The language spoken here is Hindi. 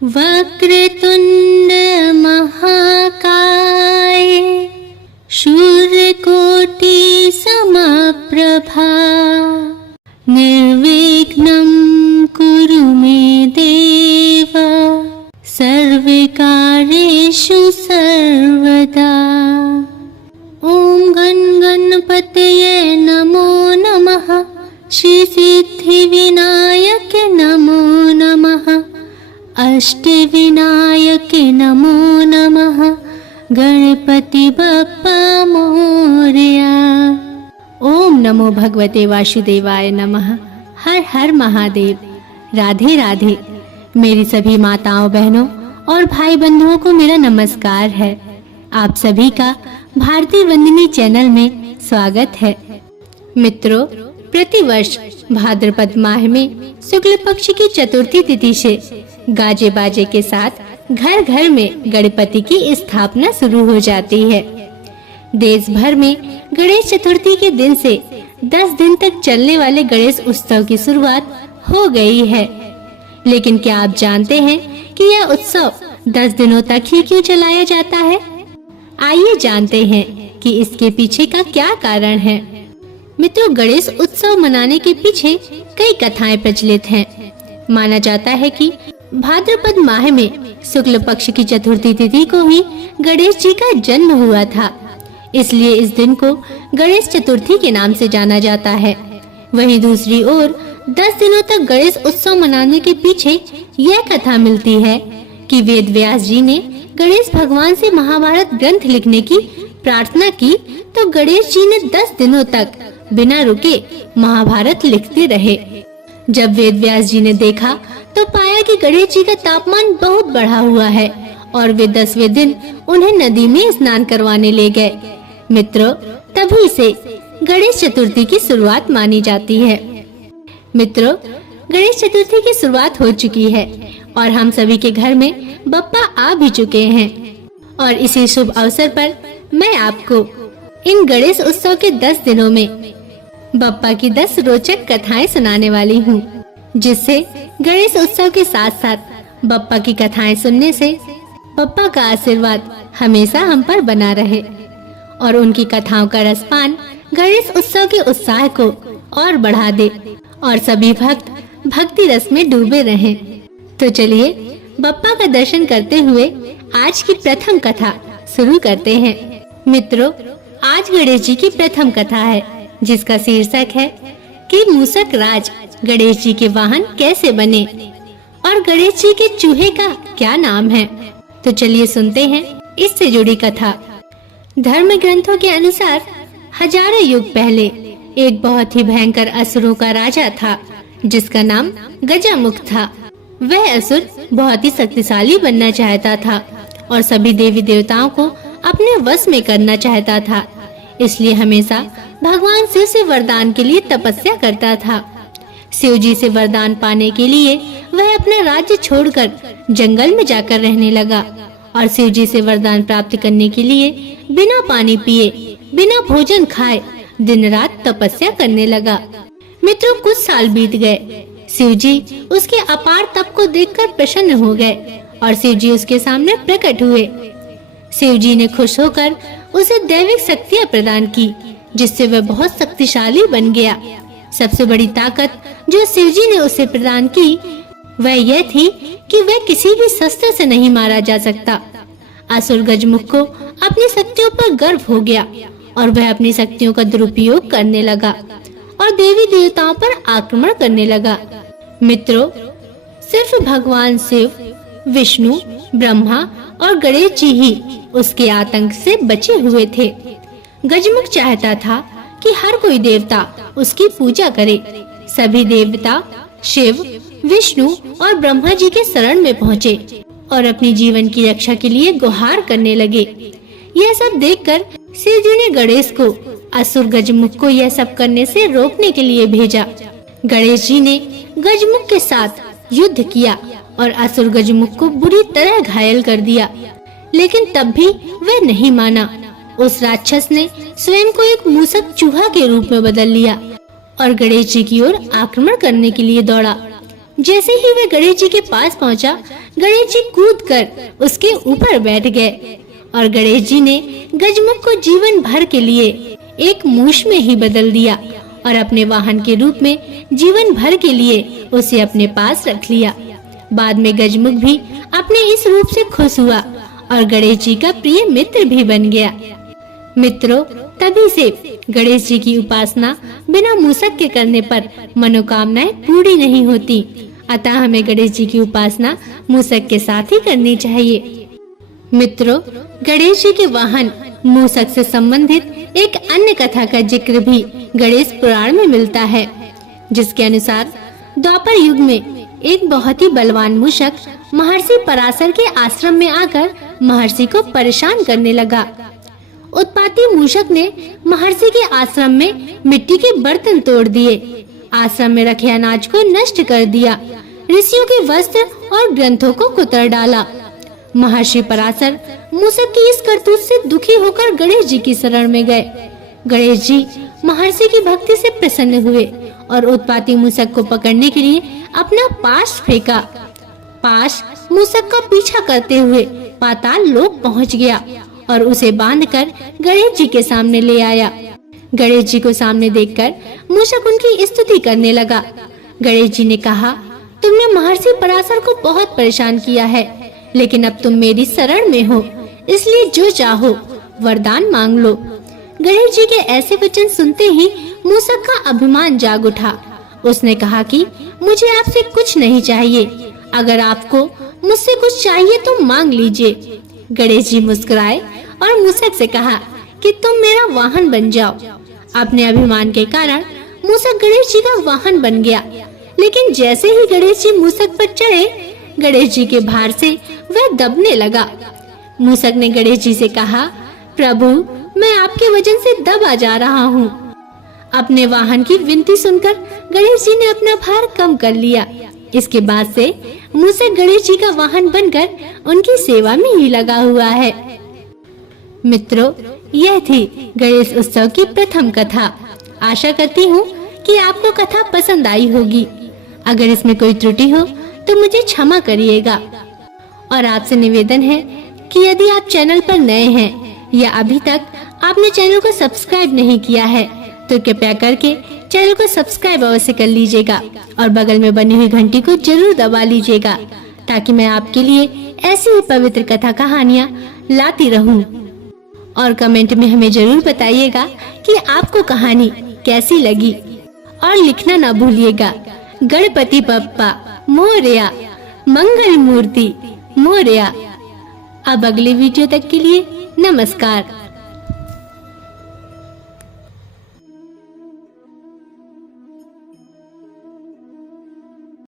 वक्रतुंड महाकाय सूर्यकोटि समप्रभा निर्विघ्नं कुरु मे देव सर्वकार्येषु सर्वदा। ओम गण गणपतये नमो नमः। श्री सिद्धि विनायक नमो नमः। अष्टविनायक नमो नमः। गणपति बप्पा मोरया। ओम नमो भगवते वासुदेवाय नमः। हर हर महादेव। राधे राधे। मेरी सभी माताओं बहनों और भाई बंधुओं को मेरा नमस्कार है। आप सभी का भारती वंदिनी चैनल में स्वागत है। मित्रों, प्रतिवर्ष भाद्रपद माह में शुक्ल पक्ष की चतुर्थी तिथि से गाजे बाजे के साथ घर घर में गणपति की स्थापना शुरू हो जाती है। देश भर में गणेश चतुर्थी के दिन से 10 दिन तक चलने वाले गणेश उत्सव की शुरुआत हो गई है। लेकिन क्या आप जानते हैं कि यह उत्सव 10 दिनों तक ही क्यों चलाया जाता है? आइए जानते हैं कि इसके पीछे का क्या कारण है। मित्रों, गणेश उत्सव मनाने के पीछे कई कथाएं प्रचलित हैं। माना जाता है कि भाद्रपद माह में शुक्ल पक्ष की चतुर्थी तिथि को ही गणेश जी का जन्म हुआ था, इसलिए इस दिन को गणेश चतुर्थी के नाम से जाना जाता है। वहीं दूसरी ओर 10 दिनों तक गणेश उत्सव मनाने के पीछे यह कथा मिलती है कि वेद व्यास जी ने गणेश भगवान से महाभारत ग्रंथ लिखने की प्रार्थना की, तो गणेश जी ने 10 दिनों तक बिना रुके महाभारत लिखते रहे। जब वेद व्यास जी ने देखा तो पाया कि गणेश जी का तापमान बहुत बढ़ा हुआ है और वे 10वें दिन उन्हें नदी में स्नान करवाने ले गए। मित्रों, तभी से गणेश चतुर्थी की शुरुआत मानी जाती है। मित्रों, गणेश चतुर्थी की शुरुआत हो चुकी है और हम सभी के घर में बप्पा आ भी चुके हैं। और इसी शुभ अवसर पर मैं आपको इन गणेश उत्सव के 10 दिनों में बप्पा की 10 रोचक कथाएं सुनाने वाली हूँ, जिससे गणेश उत्सव के साथ साथ बप्पा की कथाएं सुनने से बप्पा का आशीर्वाद हमेशा हम पर बना रहे और उनकी कथाओं का रसपान गणेश उत्सव के उत्साह को और बढ़ा दे और सभी भक्त भक्ति रस में डूबे रहें। तो चलिए बप्पा का दर्शन करते हुए आज की प्रथम कथा शुरू करते हैं। मित्रों, आज गणेश जी की प्रथम कथा है, जिसका शीर्षक है कि मूषक राज गणेश जी के वाहन कैसे बने और गणेश जी के चूहे का क्या नाम है। तो चलिए सुनते हैं इससे जुड़ी कथा। धर्म ग्रंथों के अनुसार हजारों युग पहले एक बहुत ही भयंकर असुरों का राजा था, जिसका नाम गजामुख था। वह असुर बहुत ही शक्तिशाली बनना चाहता था और सभी देवी देवताओं को अपने वश में करना चाहता था, इसलिए हमेशा भगवान शिव से वरदान के लिए तपस्या करता था। शिव जी से वरदान पाने के लिए वह अपना राज्य छोड़कर जंगल में जाकर रहने लगा और शिव जी से वरदान प्राप्त करने के लिए बिना पानी पिए, बिना भोजन खाए दिन रात तपस्या करने लगा। मित्रों, कुछ साल बीत गए। शिव जी उसके अपार तप को देखकर प्रसन्न हो गए और शिव जी उसके सामने प्रकट हुए। शिव जी ने खुश होकर उसे दैविक शक्तियां प्रदान की, जिससे वह बहुत शक्तिशाली बन गया। सबसे बड़ी ताकत जो शिव जी ने उसे प्रदान की वह यह थी कि वह किसी भी शस्त्र से नहीं मारा जा सकता। असुर गजमुख को अपनी शक्तियों पर गर्व हो गया और वह अपनी शक्तियों का दुरुपयोग करने लगा और देवी देवताओं पर आक्रमण करने लगा। मित्रों, सिर्फ भगवान शिव, विष्णु, ब्रह्मा और गणेश जी ही उसके आतंक से बचे हुए थे। गजमुख चाहता था कि हर कोई देवता उसकी पूजा करे। सभी देवता शिव, विष्णु और ब्रह्मा जी के शरण में पहुँचे और अपनी जीवन की रक्षा के लिए गुहार करने लगे। यह सब देखकर शिव जी ने गणेश को असुर गजमुख को यह सब करने से रोकने के लिए भेजा। गणेश जी ने गजमुख के साथ युद्ध किया और असुर गजमुख को बुरी तरह घायल कर दिया, लेकिन तब भी वह नहीं माना। उस राक्षस ने स्वयं को एक मूषक चूहा के रूप में बदल लिया और गणेश जी की ओर आक्रमण करने के लिए दौड़ा। जैसे ही वह गणेश जी के पास पहुंचा, गणेश जी कूदकर उसके ऊपर बैठ गए और गणेश जी ने गजमुख को जीवन भर के लिए एक मूष में ही बदल दिया और अपने वाहन के रूप में जीवन भर के लिए उसे अपने पास रख लिया। बाद में गजमुख भी अपने इस रूप से खुश हुआ और गणेश जी का प्रिय मित्र भी बन गया। मित्रों, तभी से गणेश जी की उपासना बिना मूषक के करने पर मनोकामनाएं पूरी नहीं होती। अतः हमें गणेश जी की उपासना मूषक के साथ ही करनी चाहिए। मित्रों, गणेश जी के वाहन मूषक से संबंधित एक अन्य कथा का जिक्र भी गणेश पुराण में मिलता है, जिसके अनुसार द्वापर युग में एक बहुत ही बलवान मूषक महर्षि पराशर के आश्रम में आकर महर्षि को परेशान करने लगा। उत्पाती मूषक ने महर्षि के आश्रम में मिट्टी के बर्तन तोड़ दिए, आश्रम में रखे अनाज को नष्ट कर दिया, ऋषियों के वस्त्र और ग्रंथों को कुतर डाला। महर्षि पराशर मूषक की इस करतूत से दुखी होकर गणेश जी की शरण में गए। गणेश जी महर्षि की भक्ति से प्रसन्न हुए और उत्पाती मूषक को पकड़ने के लिए अपना पाश फेंका। पाश मूषक का पीछा करते हुए पाताल लोक पहुंच गया और उसे बांधकर गणेश जी के सामने ले आया। गणेश जी को सामने देखकर मूषक उनकी स्तुति करने लगा। गणेश जी ने कहा, तुमने महर्षि पराशर को बहुत परेशान किया है, लेकिन अब तुम मेरी शरण में हो, इसलिए जो चाहो वरदान मांग लो। गणेश जी के ऐसे वचन सुनते ही मूषक का अभिमान जाग उठा। उसने कहा कि मुझे आपसे कुछ नहीं चाहिए, अगर आपको मुझसे कुछ चाहिए तो मांग लीजिए। गणेश जी मुस्कुराए और मूषक से कहा कि तुम मेरा वाहन बन जाओ। अपने अभिमान के कारण मूषक गणेश जी का वाहन बन गया, लेकिन जैसे ही गणेश जी मूषक पर चढ़े, गणेश जी के भार से वह दबने लगा। मूषक ने गणेश जी से कहा, प्रभु, मैं आपके वजन से दबा जा रहा हूँ। अपने वाहन की विनती सुनकर गणेश जी ने अपना भार कम कर लिया। इसके बाद से मूषक गणेश जी का वाहन बनकर उनकी सेवा में ही लगा हुआ है। मित्रों, यह थी गणेश उत्सव की प्रथम कथा। आशा करती हूँ कि आपको कथा पसंद आई होगी। अगर इसमें कोई त्रुटि हो तो मुझे क्षमा करिएगा। और आपसे निवेदन है कि यदि आप चैनल पर नए हैं या अभी तक आपने चैनल को सब्सक्राइब नहीं किया है तो कृपया करके चैनल को सब्सक्राइब अवश्य कर लीजिएगा और बगल में बनी हुई घंटी को जरूर दबा लीजिएगा, ताकि मैं आपके लिए ऐसी ही पवित्र कथा कहानियाँ लाती रहूं। और कमेंट में हमें जरूर बताइएगा कि आपको कहानी कैसी लगी और लिखना ना भूलिएगा। गणपति बप्पा मोरया, मंगल मूर्ति मोरया। अब अगले वीडियो तक के लिए नमस्कार।